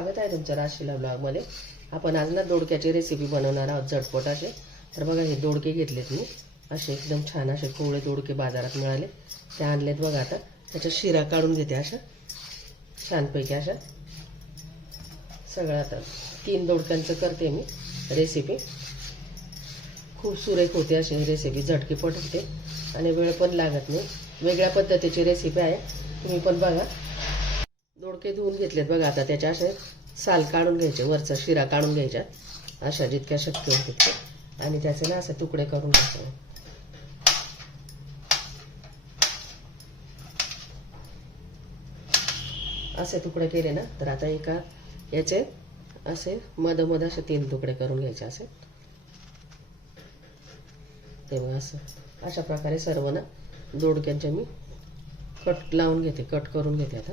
स्वागत आहे तुमच्या राशीला ब्लॉगमध्ये. आपण आज ना दोडक्याची रेसिपी बनवणार आहोत झटपट असे. तर बघा हे दोडके घेतलेत मी, असे एकदम छान असे कोवळे दोडके बाजारात मिळाले, ते आणलेत बघा. आता त्याच्या शिरा काढून घेते अशा छानपैकी अशा सगळं. आता 3 दोडक्यांचं करते मी रेसिपी. खूप सुरेख होते अशी रेसिपी, झटकीपट होते आणि वेळ पण लागत नाही. वेगळ्या पद्धतीची रेसिपी आहे, तुम्ही पण बघा. दोडके धुवून घेतलेत बघा. आता त्याचे असे साल काढून घ्यायचे, वरचा शिरा काढून घ्यायचा अशा जितक्या शक्य होते तितके, आणि त्याचे ना असे तुकडे करून घ्यायचे. असे तुकडे केले ना तर आता एका याचे असे मधोमध असे 3 तुकडे करून घ्यायचे असे. तेव्हा असं अशा प्रकारे सर्व ना दोडक्यांचे मी कट लावून घेते, कट करून घेते. आता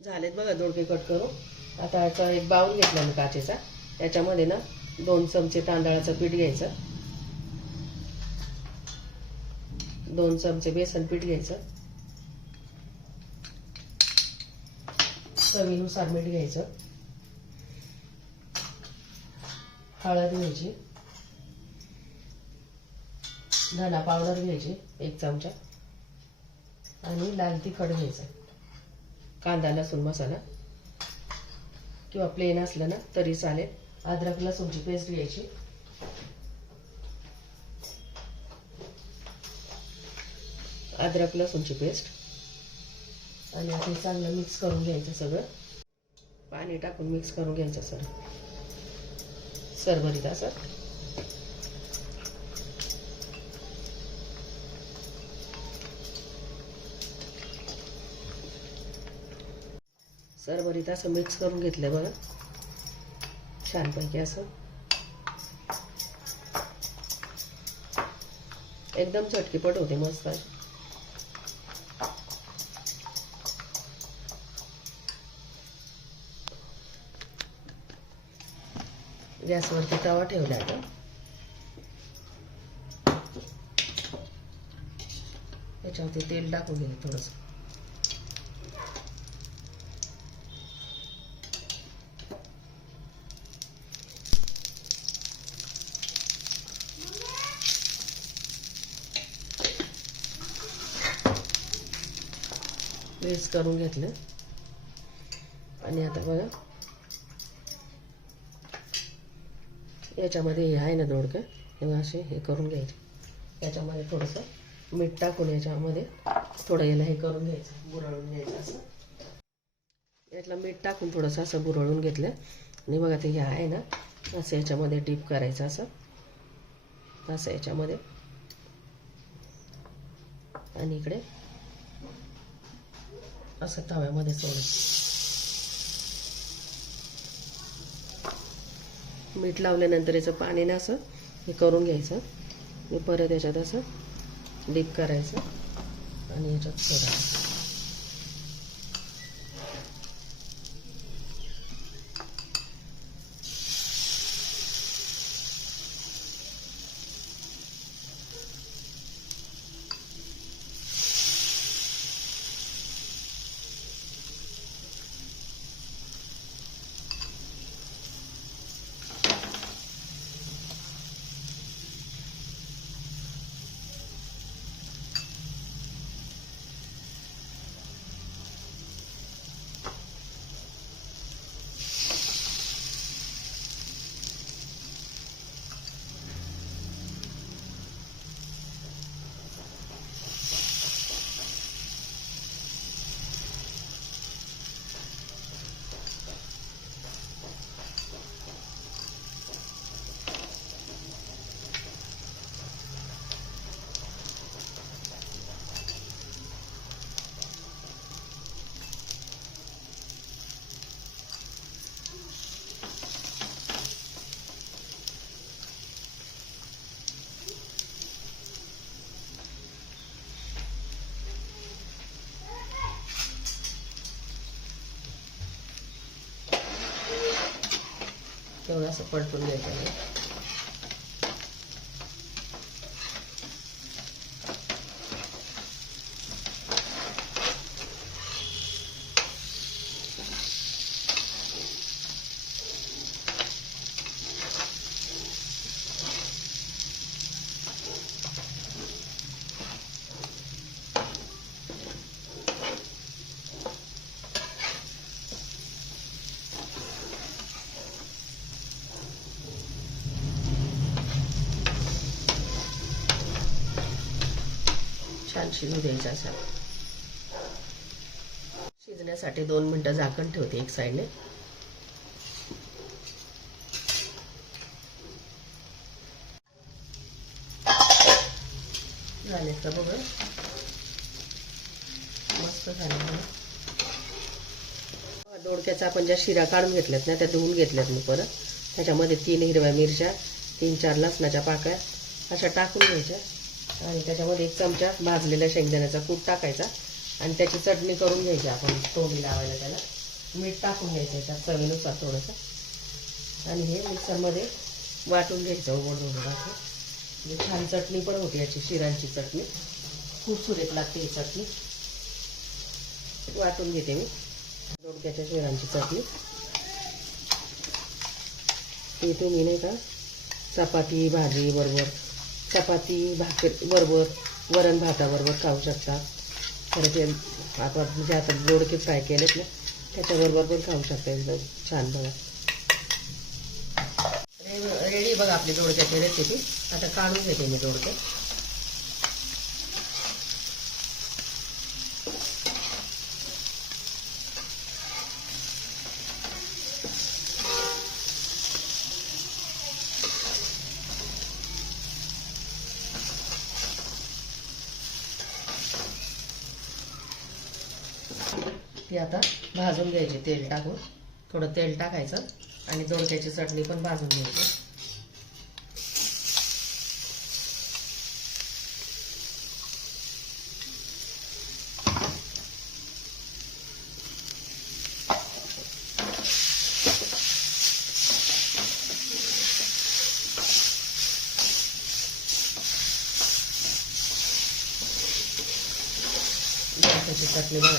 झालेत बघा दोडके कट करून. आता याचा एक बाउल घेतला मी काचेचा, त्याच्यामध्ये ना 2 चमचे तांदळाचं पीठ घ्यायचं, 2 चमचे बेसन पीठ घ्यायचं, चवीनुसार मीठ घ्यायचं, हळद घ्यायची, धना पावडर घ्यायची 1 चमचा, आणि लाल तिखट घ्यायचं. कांदा लसूण मसाला किंवा प्लेन असलं ना तरी चालेल. अद्रक लसूणची पेस्ट घ्यायची, अद्रक लसूणची पेस्ट, आणि आता हे चांगलं मिक्स करून घ्यायचं. सगळं पाणी टाकून मिक्स करून घ्यायचं सरभरीत असं. सरभरीत असं मिक्स करून घेतलं बघा छानपैकी असं. एकदम झटकीपट होते मस्त. गॅसवरती तवा ठेवला आता. त्याच्यावरती तेल टाकून घ्यायचं थोडंसं. मिक्स करून घेतलं, आणि आता बघा याच्यामध्ये हे आहे ना दोडकं, हे असे हे करून घ्यायचे. याच्यामध्ये थोडंसं मीठ टाकून याच्यामध्ये थोडं याला हे करून घ्यायचं, बुरळून घ्यायचं असं. यातलं मीठ टाकून थोडंसं असं बुरळून घेतलं, आणि बघा ते हे आहे ना असं याच्यामध्ये डीप करायचं असं असं याच्यामध्ये, आणि इकडे असं तव्यामध्ये सोडायचं. मीठ लावल्यानंतर याचं पाणी ना असं हे करून घ्यायचं, आणि परत याच्यात असं डीप करायचं आणि याच्यात सोडायचं. तेवढं असं परतून घ्यायचं. छान शिजू द्यायचा असा. शिजण्यासाठी 2 मिनिटं झाकण ठेवते एक साईडने. झाले का बघा, मस्त झाले. दोडक्याचा आपण ज्या शिरा काढून घेतल्यात ना त्या धुवून घेतल्यात मी परत. त्याच्यामध्ये 3 हिरव्या मिरच्या, 3-4 लसणाच्या पाकळ्या अशा टाकून घ्यायच्या आणि त्याच्यामध्ये 1 चमचा भाजलेल्या शेंगदाण्याचा कूट टाकायचा आणि त्याची चटणी करून घ्यायची. आपण तोंडी लावायला त्याला मीठ टाकून घ्यायचं त्यात चवीनुसार थोडंसं आणि हे मिक्सरमध्ये वाटून घ्यायचं ओढून असं. म्हणजे छान चटणी पण होती याची, शिरांची चटणी खूप सुरेख लागते ही चटणी. वाटून घेते मी दोडक्याच्या शिरांची चटणी. ती तुम्ही नाही का चपाती भाजी बरोबर, चपाती भाकरी बरोबर, वरण भाताबरोबर खाऊ शकता. तर ते आता दोडके फ्राय केलेत ना त्याच्याबरोबर पण खाऊ शकता. एकदम छान बघा रेडी बघा आपली दोडक्याची रेसिपी. आता काढून घेते मी दोडके. ती आता भाजून घ्यायची तेल टाकून. थोडं तेल टाकायचं आणि दोडक्याची चटणी पण भाजून घ्यायची. दोडक्याची चटणी बघा,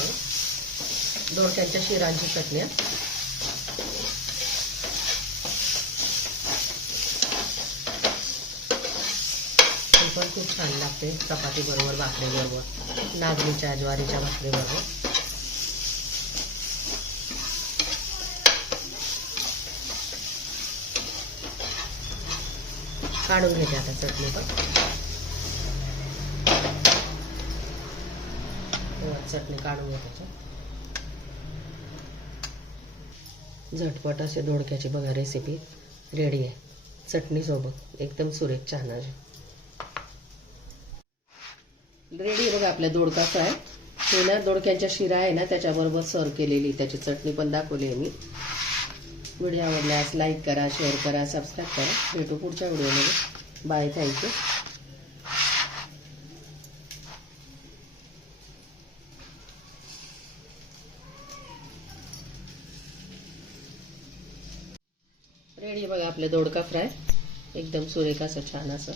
दोडक्यांच्या शिरांची चटणी. ती पण खूप छान लागते चपाती बरोबर, भाकरी बरोबर, नागलीच्या ज्वारीच्या भाकरी बरोबर. काढून घेते आता चटणी पण. चटणी काढून घ्यायची. झटपट असे दोडक्याची बघा रेसिपी रेडी आहे चटणी सोबत. एकदम सुरेख छान आहे रेडी. बघा आपल्या दोडका फ्राय. हे ना दोडक्यांच्या शिरा आहे ना त्याच्याबरोबर सर्व केलेली, त्याची चटणी पण दाखवली आहे मी. व्हिडिओ आवडल्यास लाईक करा, शेअर करा, सबस्क्राईब करा. भेटू पुढच्या व्हिडिओमध्ये. Bye, thank you. रेडी बघा आपले दोडका फ्राय. एकदम सुरेख असं छान असं.